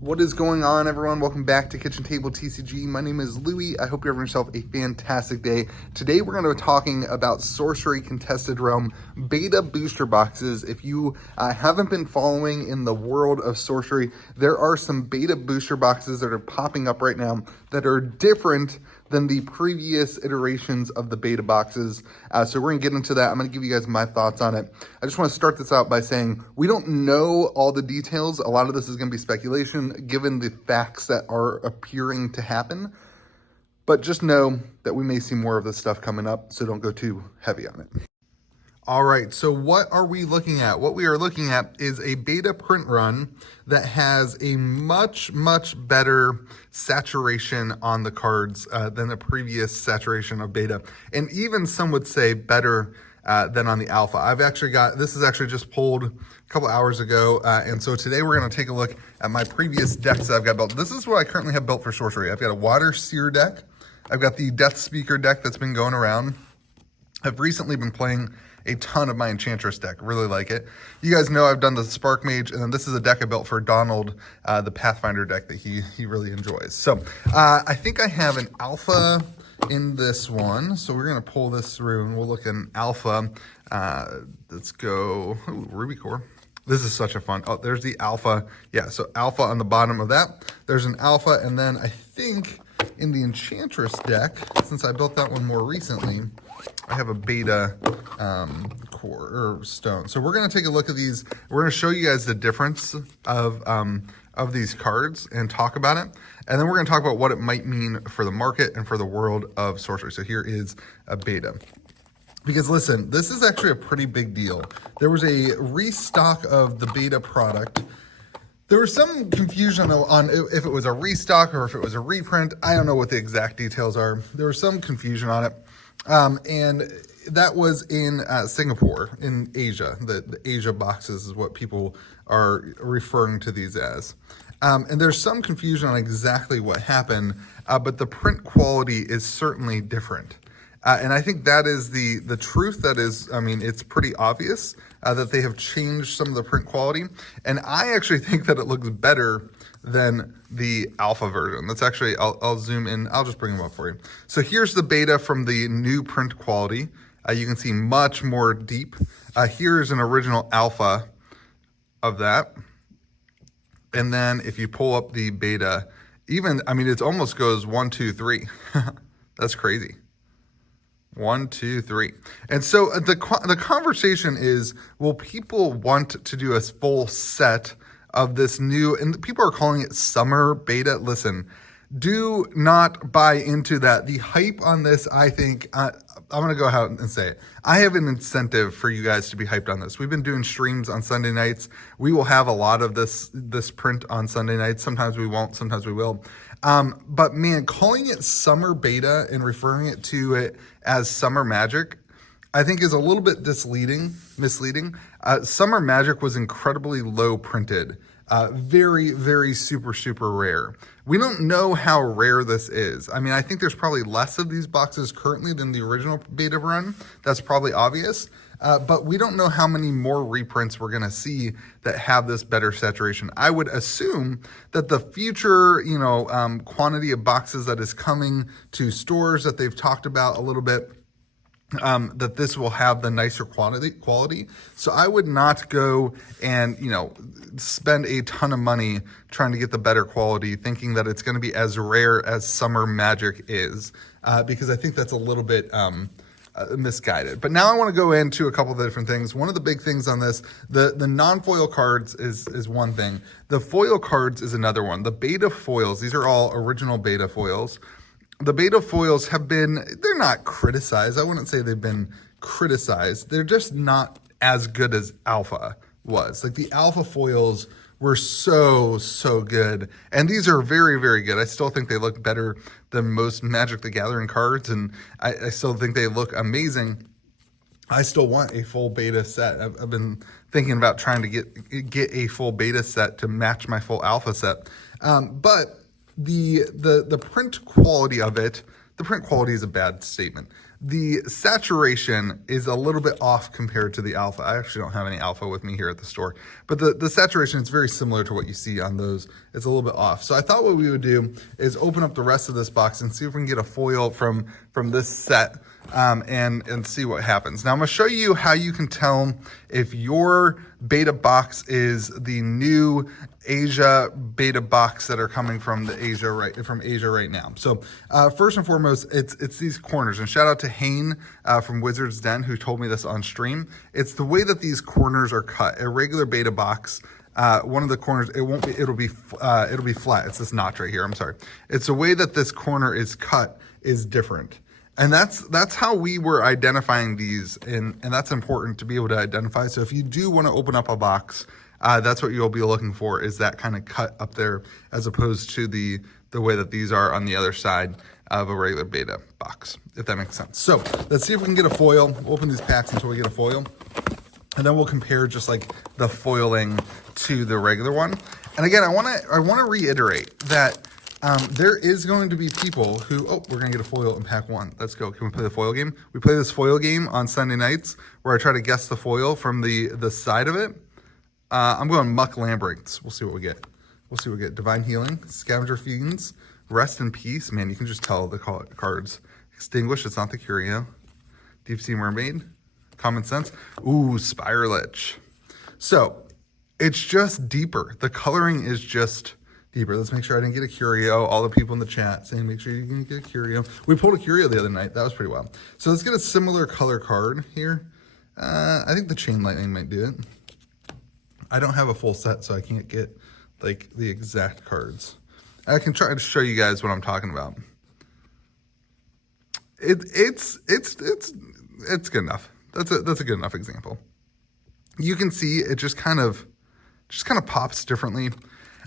What is going on, everyone? Welcome back to Kitchen Table TCG. My name is Louie. I hope you're having yourself a fantastic day. Today, we're going to be talking about Sorcery Contested Realm beta booster boxes. If you haven't been following in the world of Sorcery, there are some beta booster boxes that are popping up right now that are different than the previous iterations of the beta boxes. So we're gonna get into that. I'm gonna give you guys my thoughts on it. I just wanna start this out by saying, we don't know all the details. A lot of this is gonna be speculation given the facts that are appearing to happen. But just know that we may see more of this stuff coming up, so don't go too heavy on it. All right, so what are we looking at? What we are looking at is a beta print run that has a much better saturation on the cards than the previous saturation of beta. And even some would say better than on the alpha. I've actually got, this is actually just pulled a couple hours ago. And so today we're gonna take a look at my previous decks that I've got built. This is what I currently have built for Sorcery. I've got a Water Seer deck. I've got the Death Speaker deck that's been going around. I've recently been playing a ton of my Enchantress deck. Really like it. You guys know I've done the Spark Mage, and then this is a deck I built for Donald, the Pathfinder deck that he really enjoys. So I think I have an alpha in this one. So we're going to pull this through, and we'll look at an alpha. Let's go, ooh, Ruby Core. This is such a fun, oh, there's the alpha. Yeah, so alpha on the bottom of that. There's an alpha, and then I think in the Enchantress deck, since I built that one more recently, I have a beta core or stone. So we're going to take a look at these. We're going to show you guys the difference of these cards and talk about it. And then we're going to talk about what it might mean for the market and for the world of Sorcery. So here is a beta. Because listen, this is actually a pretty big deal. There was a restock of the beta product. There was some confusion on if it was a restock or if it was a reprint. I don't know what the exact details are. There was some confusion on it. And that was in Singapore, in Asia. The Asia boxes is what people are referring to these as. And there's some confusion on exactly what happened, but the print quality is certainly different. And I think that is the truth. That is, I mean, it's pretty obvious that they have changed some of the print quality. And I actually think that it looks better than the alpha version. That's actually, I'll zoom in. I'll just bring them up for you. So here's the beta from the new print quality. You can see much more deep. Here's an original alpha of that. And then if you pull up the beta, even, I mean, it almost goes 1, 2, 3. That's crazy. 1, 2, 3. And so the conversation is, will people want to do a full set of this new, and people are calling it summer beta. Listen, do not buy into that. The hype on this, I think, I'm going to go out and say it. I have an incentive for you guys to be hyped on this. We've been doing streams on Sunday nights. We will have a lot of this print on Sunday nights. Sometimes we won't, sometimes we will. But man, calling it summer beta and referring it to it as summer magic, I think is a little bit misleading. Summer Magic was incredibly low printed, very super rare. We don't know how rare this is. I mean, I think there's probably less of these boxes currently than the original beta run. That's probably obvious. But we don't know how many more reprints we're going to see that have this better saturation. I would assume that the future, quantity of boxes that is coming to stores that they've talked about a little bit, that this will have the nicer quality. So I would not go and, spend a ton of money trying to get the better quality, thinking that it's going to be as rare as Summer Magic is, because I think that's a little bit misguided. But now I want to go into a couple of different things. One of the big things on this, the non-foil cards is one thing. The foil cards is another one. The beta foils, these are all original beta foils. The beta foils they're not criticized. I wouldn't say they've been criticized. They're just not as good as alpha was. Like the alpha foils were so good. And these are very good. I still think they look better than most Magic the Gathering cards. And I still think they look amazing. I still want a full beta set. I've been thinking about trying to get a full beta set to match my full alpha set. But the print quality of it, the print quality is a bad statement. The saturation is a little bit off compared to the alpha. I actually don't have any alpha with me here at the store, but the saturation is very similar to what you see on those. It's a little bit off. So I thought what we would do is open up the rest of this box and see if we can get a foil from this set and see what happens. Now I'm gonna show you how you can tell if your beta box is the new Asia beta box that are coming from Asia right now. So first and foremost, it's these corners, and shout out to Hayne from Wizard's Den who told me this on stream. It's the way that these corners are cut. A regular beta box, one of the corners, it'll be flat. It's this notch right here. I'm sorry. It's the way that this corner is cut is different. And that's how we were identifying these, and that's important to be able to identify. So if you do want to open up a box, that's what you'll be looking for, is that kind of cut up there, as opposed to the way that these are on the other side of a regular beta box, if that makes sense. So let's see if we can get a foil. We'll open these packs until we get a foil, and then we'll compare just like the foiling to the regular one. And again, I want to reiterate that there is going to be people who, we're going to get a foil in pack one. Let's go. Can we play the foil game? We play this foil game on Sunday nights where I try to guess the foil from the side of it. I'm going Muck Lamberts. We'll see what we get. Divine Healing, Scavenger Fiends, Rest in Peace. Man, you can just tell the cards. Extinguish, it's not the Curio. Deep Sea Mermaid, Common Sense. Ooh, Spiralich. So, it's just deeper. The coloring is just deeper. Let's make sure I didn't get a Curio. All the people in the chat saying make sure you can get a Curio. We pulled a Curio the other night. That was pretty well. So let's get a similar color card here. I think the Chain Lightning might do it. I don't have a full set, so I can't get like the exact cards. I can try to show you guys what I'm talking about. It's good enough. That's a good enough example. You can see it just kind of pops differently.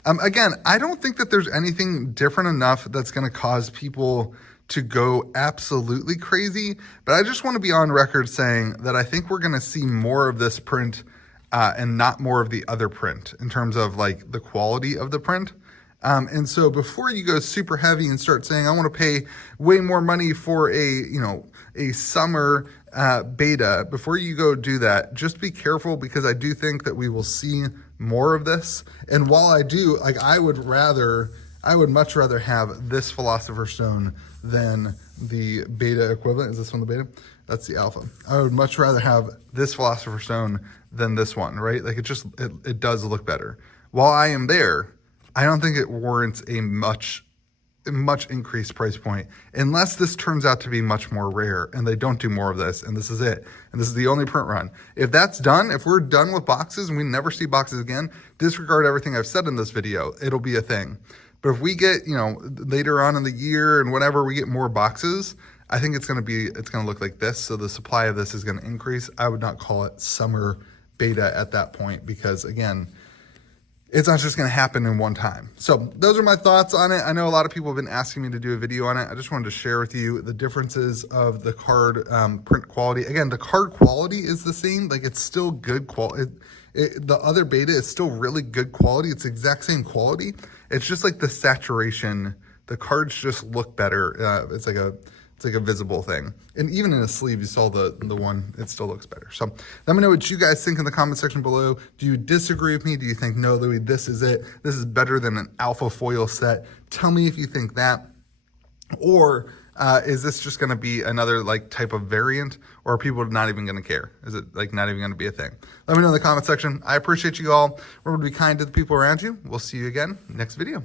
Again, I don't think that there's anything different enough that's going to cause people to go absolutely crazy, but I just want to be on record saying that I think we're going to see more of this print and not more of the other print in terms of like the quality of the print. And so before you go super heavy and start saying, I want to pay way more money for a summer beta, before you go do that, just be careful, because I do think that we will see more of this. And while I do, like, I would much rather have this Philosopher's Stone than the beta equivalent. Is this one the beta? That's the alpha. I would much rather have this Philosopher's Stone than this one, right? Like it does look better. While I am there, I don't think it warrants a much increased price point unless this turns out to be much more rare and they don't do more of this and this is it. And this is the only print run. If that's done, if we're done with boxes and we never see boxes again, disregard everything I've said in this video. It'll be a thing. But if we get, later on in the year and whenever we get more boxes, I think it's going to look like this. So the supply of this is going to increase. I would not call it summer beta at that point, because again, it's not just going to happen in one time. So those are my thoughts on it. I know a lot of people have been asking me to do a video on it. I just wanted to share with you the differences of the card print quality. Again, the card quality is the same. Like, it's still good quality. The other beta is still really good quality. It's the exact same quality. It's just like the saturation. The cards just look better. It's like a visible thing. And even in a sleeve, you saw the one, it still looks better. So let me know what you guys think in the comment section below. Do you disagree with me? Do you think, no, Louis, this is it? This is better than an alpha foil set. Tell me if you think that. Or is this just gonna be another like type of variant, or are people not even gonna care? Is it like not even gonna be a thing? Let me know in the comment section. I appreciate you all. Remember to be kind to the people around you. We'll see you again next video.